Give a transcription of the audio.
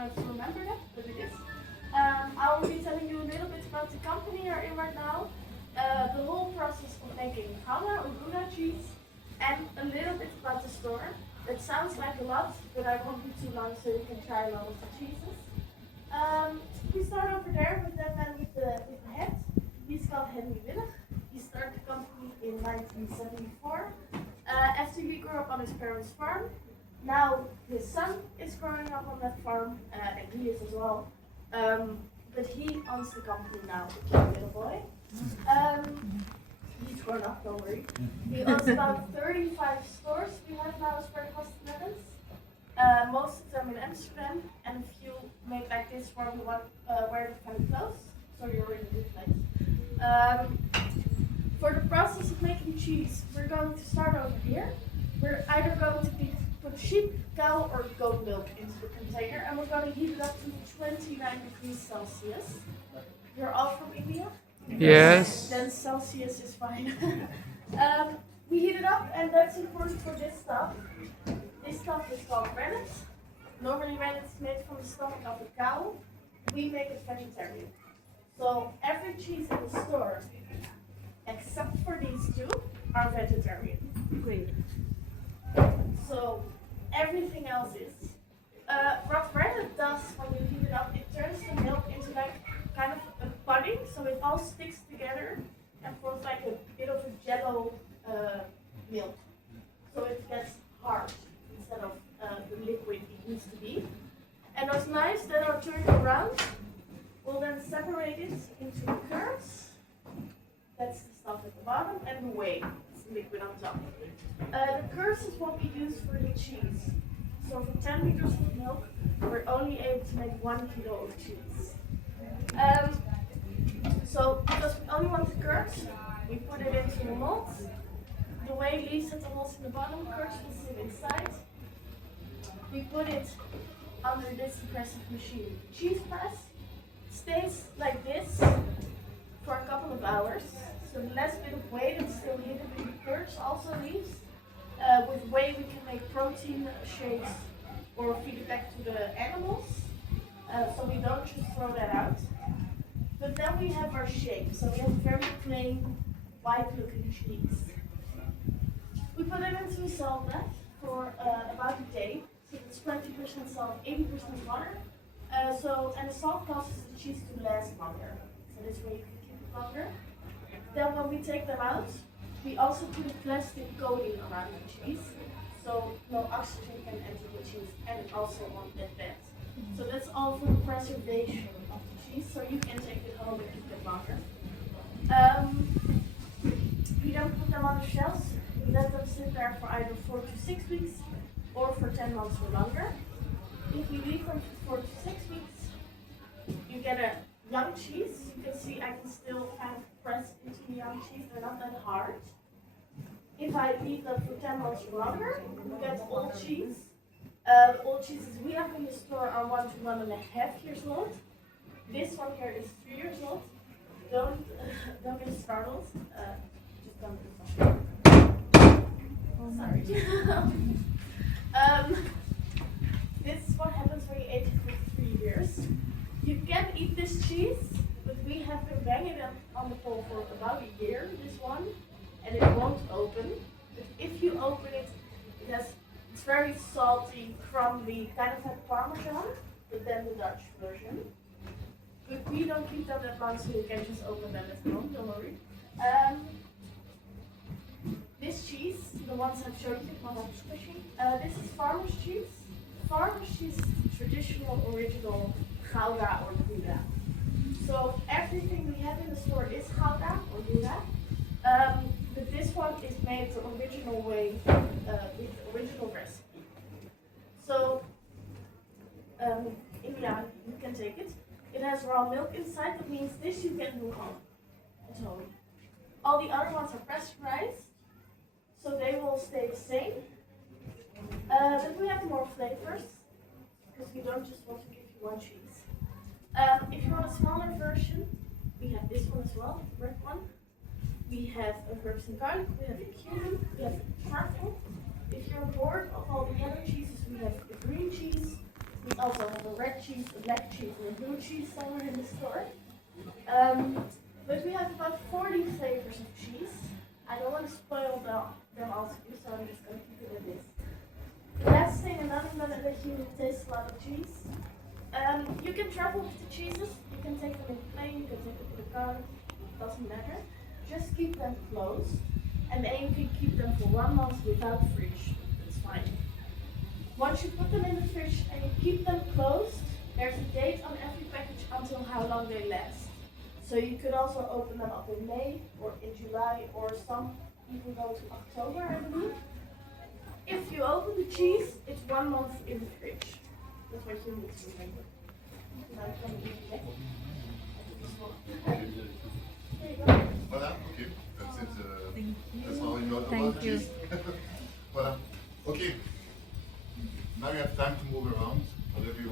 don't have to remember that, but it is. I will be telling you a little bit about the company you're in right now, the whole process of making Gouda or Gouda cheese, and a little bit about the store. It sounds like a lot, but I won't be too long so you can try a lot of the cheeses. We start over there with that man with the head. He's called Henry Willig. He started the company in 1974 after he grew up on his parents' farm. Now his son is growing up on that farm, and he is as well. But he owns the company now, the cute little boy. He's grown up, don't worry. He owns about 35 stores we have now spread across the Netherlands. Most of them in Amsterdam, and a few made like this where we want where to find clothes, so you're in a good place. For the process of making cheese, we're going to start over here. We're either going to put sheep, cow, or goat milk into the container, and we're going to heat it up to 29 degrees Celsius. You're all from India? Yes. Then Celsius is fine. We heat it up, and that's important for this stuff. This stuff is called rennet. Normally rennet is made from the stomach of a cow. We make it vegetarian. So every cheese in the store, except for these two, are vegetarian. Great. So everything else is. What rennet does when you heat it up, it turns the milk into like kind of a pudding, so it all sticks together and forms like a bit of a jello milk. So it gets hard instead of the liquid it used to be. And those knives that are turned around will then separate it into the curds. That's the stuff at the bottom, and the whey, it's the liquid on top. The curds is what we use for the cheese. So for 10 liters of milk, we're only able to make 1 kilo of cheese. So because we only want the curds, we put it into a mold. The whey leaves at the holes in the bottom, curds will sit inside. We put it under this impressive machine, cheese press. It stays like this for a couple of hours. So the last bit of whey that's still hidden in the curds also leaves. With whey we can make protein shakes or feed it back to the animals. So we don't just throw that out. But then we have our shake. So we have very plain, white looking cheese. We put it into a salt bath for about a day. So it's 20% salt, 80% water. And the salt causes the cheese to last longer. So this way you can keep it longer. Then when we take them out, we also put a plastic coating around the cheese. So no oxygen can enter the cheese, and it also won't get bad. So that's all for the preservation of the cheese, so you can take it home and keep it longer. We don't put them on the shelves. We let them sit there for either 4 to 6 weeks or for 10 months or longer. If we leave them for 4 to 6 weeks, you get a young cheese. You can see I can still kind of press into the young cheese. They're not that hard. If I leave them for 10 months or longer, you get old cheese. The old cheeses we have in the store are 1 to 1.5 years old. This one here is 3 years old. Don't get startled. Just don't do something. Sorry. This is what happens when you age it for 3 years. You can eat this cheese, but we have been banging it on the pole for about a year, this one, and it won't open. But if you open it, it's very salty, crumbly, kind of like Parmesan, but then the Dutch version. But we don't keep them that long, so you can just open them at home, don't worry. This cheese, the ones I've showed you, not I'm squishing, this is farmer's cheese. Farmer's cheese is the traditional, original Gouda or Gouda. So everything we have in the store is Gouda or Gouda. But this one is made the original way, with the original recipe. So, India, you can take it. It has raw milk inside, that means this you can do home, at home. All the other ones are pasteurized, so they will stay the same. But we have more flavors, because we don't just want to give you one cheese. If you want a smaller version, we have this one as well, the red one. We have a herbs and garlic, we have a cumin, we have a truffle. If you're bored of all the other cheeses, we have a green cheese. We also have a red white cheese, a black cheese, and a blue cheese somewhere in the store. But we have about 40 flavors of cheese. I don't want to spoil them all to you, so I'm just going to keep it at this. The last thing, and then I'm going to let you taste a lot of cheese. You can travel with the cheeses. You can take them in a plane, you can take them in a car. Doesn't matter. Just keep them closed. And then you can keep them for 1 month without fridge. That's fine. Once you put them in the fridge and you keep them closed, there's a date on every package until how long they last. So you could also open them up in May or in July, or some even go to October, I believe. If you open the cheese, it's 1 month in the fridge. That's what you need to remember. Now you can eat it. There you go. Voilà, ok. That's it. That's how you got about the cheese. Voilà. Okay. Now you have time to move around, whatever you